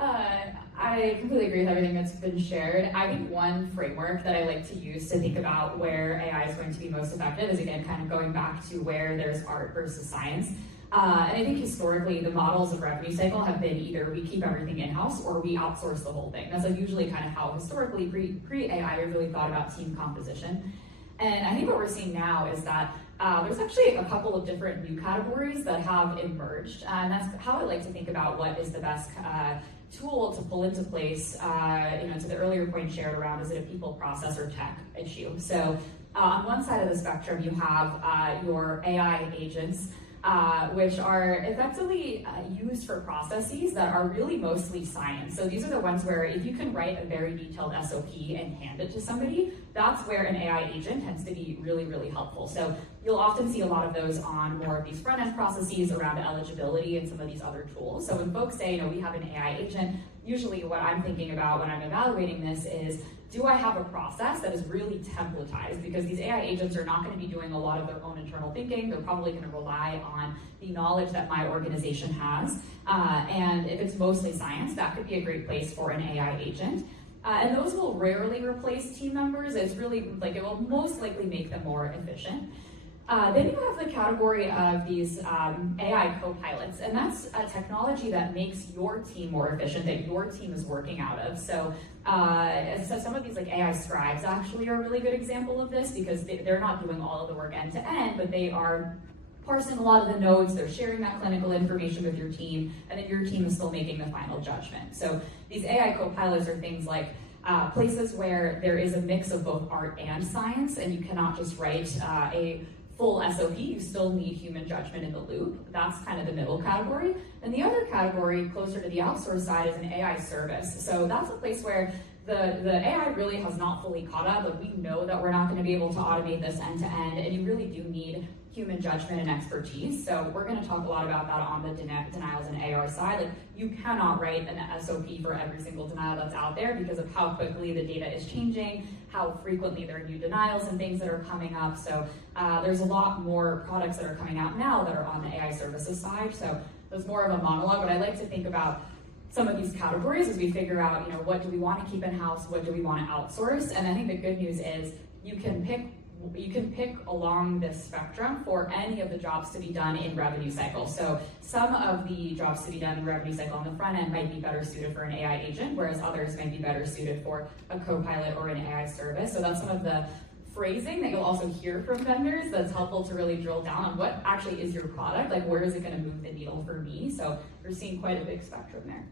I completely agree with everything that's been shared. I think one framework that I like to use to think about where AI is going to be most effective is, again, kind of going back to where there's art versus science. And I think historically the models of revenue cycle have been either we keep everything in-house or we outsource the whole thing. That's like usually kind of how historically pre-AI we really thought about team composition. And I think what we're seeing now is that there's actually a couple of different new categories that have emerged. And that's how I like to think about what is the best tool to pull into place, to the earlier point shared around, is it a people, process, or tech issue? So on one side of the spectrum, you have your AI agents, which are effectively used for processes that are really mostly science. So these are the ones where if you can write a very detailed SOP and hand it to somebody, that's where an AI agent tends to be really, really helpful. So you'll often see a lot of those on more of these front-end processes around eligibility and some of these other tools. So when folks say, we have an AI agent, usually what I'm thinking about when I'm evaluating this is, do I have a process that is really templatized? Because these AI agents are not going to be doing a lot of their own internal thinking. They're probably going to rely on the knowledge that my organization has. And if it's mostly science, that could be a great place for an AI agent. And those will rarely replace team members. It's really like it will most likely make them more efficient. Then you have the category of these AI co-pilots, and that's a technology that makes your team more efficient, that your team is working out of. So some of these like AI scribes actually are a really good example of this, because they're not doing all of the work end to end, but they are parsing a lot of the nodes, they're sharing that clinical information with your team, and then your team is still making the final judgment. So these AI co-pilots are things like places where there is a mix of both art and science, and you cannot just write a full SOP, you still need human judgment in the loop. That's kind of the middle category. And the other category, closer to the outsourced side, is an AI service. So that's a place where the AI really has not fully caught up. Like, we know that we're not going to be able to automate this end to end, and you really do need human judgment and expertise. So we're going to talk a lot about that on the denials and AR side. Like, you cannot write an SOP for every single denial that's out there because of how quickly the data is changing, how frequently there are new denials and things that are coming up. So there's a lot more products that are coming out now that are on the AI services side. So there's more of a monologue, but I like to think about some of these categories as we figure out, what do we want to keep in-house, what do we want to outsource? And I think the good news is you can pick along this spectrum for any of the jobs to be done in revenue cycle. So some of the jobs to be done in revenue cycle on the front end might be better suited for an AI agent, whereas others might be better suited for a co-pilot or an AI service. So that's some of the phrasing that you'll also hear from vendors that's helpful to really drill down on what actually is your product, like where is it going to move the needle for me. So we're seeing quite a big spectrum there.